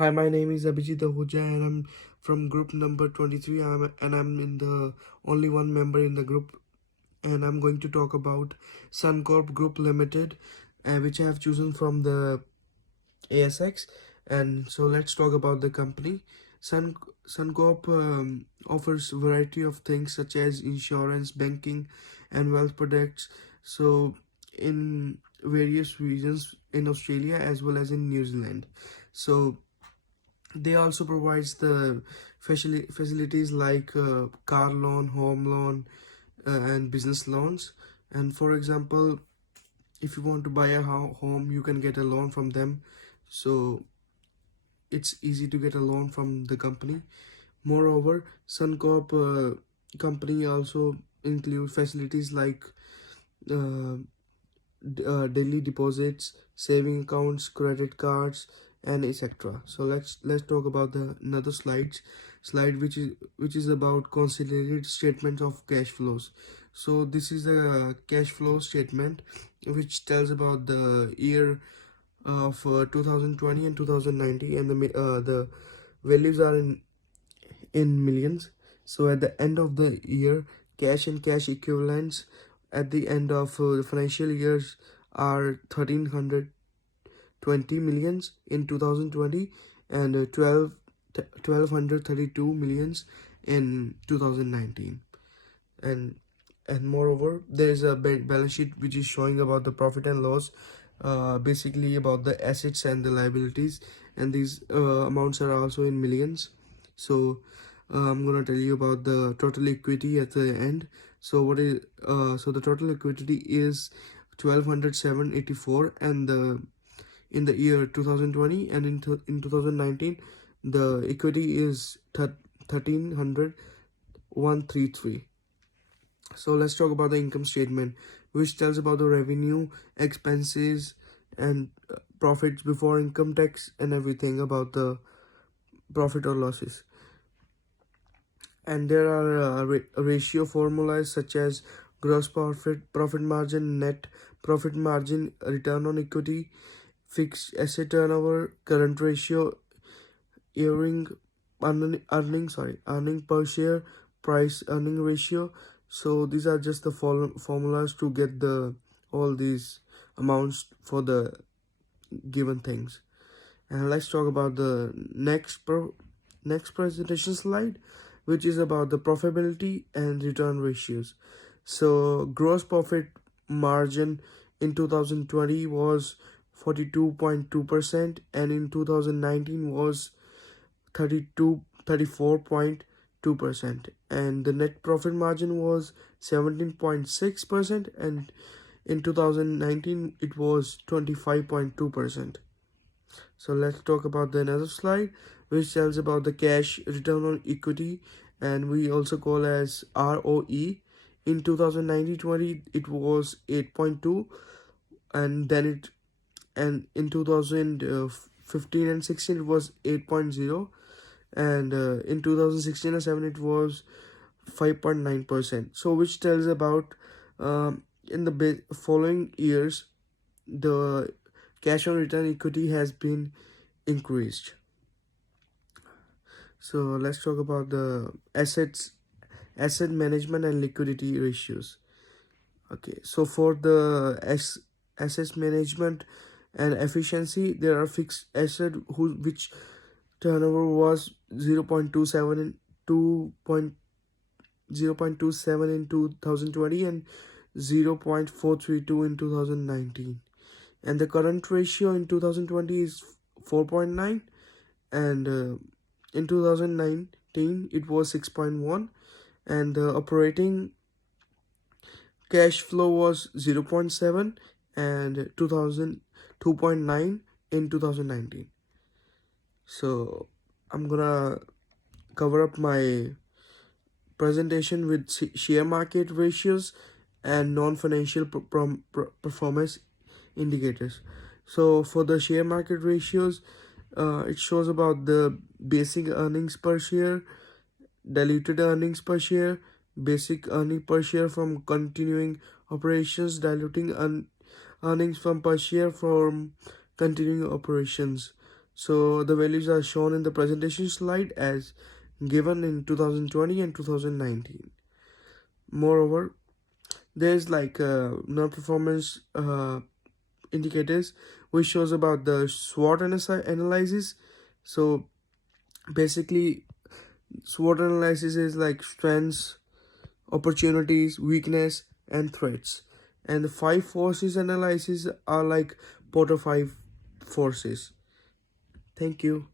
Hi, my name is Abhijit Ahuja and I'm from group number 23. I'm in the only one member in the group, and I'm going to talk about Suncorp Group Limited, which I have chosen from the ASX. And so let's talk about the company. Suncorp offers variety of things such as insurance, banking, and wealth products. So in various regions in Australia as well as in New Zealand. So they also provides the facilities like car loan, home loan, and business loans. And for example, if you want to buy a home, you can get a loan from them. So it's easy to get a loan from the company. Moreover, Suncorp company also include facilities like uh, daily deposits, saving accounts, credit cards, and etc. So let's talk about the another slide which is about consolidated statement of cash flows. So this is a cash flow statement which tells about the year of 2020 and 2019, and the values are in millions. So at the end of the year, cash and cash equivalents at the end of the financial years are 1320 millions in 2020, and 1232 millions in 2019. And moreover, there is a balance sheet which is showing about the profit and loss, basically about the assets and the liabilities, and these amounts are also in millions. So I'm gonna tell you about the total equity at the end. So the total equity is 1207.84, and the in the year 2020, and in 2019 the equity is 1300,133. So let's talk about the income statement, which tells about the revenue, expenses, and profits before income tax, and everything about the profit or losses. And there are ratio formulas such as gross profit margin, net profit margin, return on equity, fixed asset turnover, current ratio, earning earning per share, price earning ratio. So these are just the formulas to get the all these amounts for the given things. And let's talk about the next presentation slide, which is about the profitability and return ratios. So gross profit margin in 2020 was 42.2%, and in 2019 was 34.2%, and the net profit margin was 17.6%, and in 2019 it was 25.2%. So let's talk about the another slide, which tells about the cash return on equity, and we also call as ROE. In 2019-20 it was 8.2, and in 2015 and 16 it was 8.0, and in 2016 and 7 it was 5.9%. So which tells about in the following years the cash on return equity has been increased. So let's talk about the asset management and liquidity ratios. Okay, so for the asset management and efficiency, there are fixed asset which turnover was 0.27 in 0.27 in 2020, and 0.432 in 2019. And the current ratio in 2020 is 4.9, and in 2019 it was 6.1, and the operating cash flow was 0.7, and 2.9 in 2019. So I'm gonna cover up my presentation with share market ratios and non-financial performance indicators. So for the share market ratios, it shows about the basic earnings per share, diluted earnings per share, basic earning per share from continuing operations, diluting earnings from per share from continuing operations. So the values are shown in the presentation slide as given in 2020 and 2019. Moreover, there's like non-performance indicators which shows about the SWOT analysis. So basically, SWOT analysis is like strengths, opportunities, weakness, and threats. And the 5 forces analysis are like Porter 5 forces. Thank you.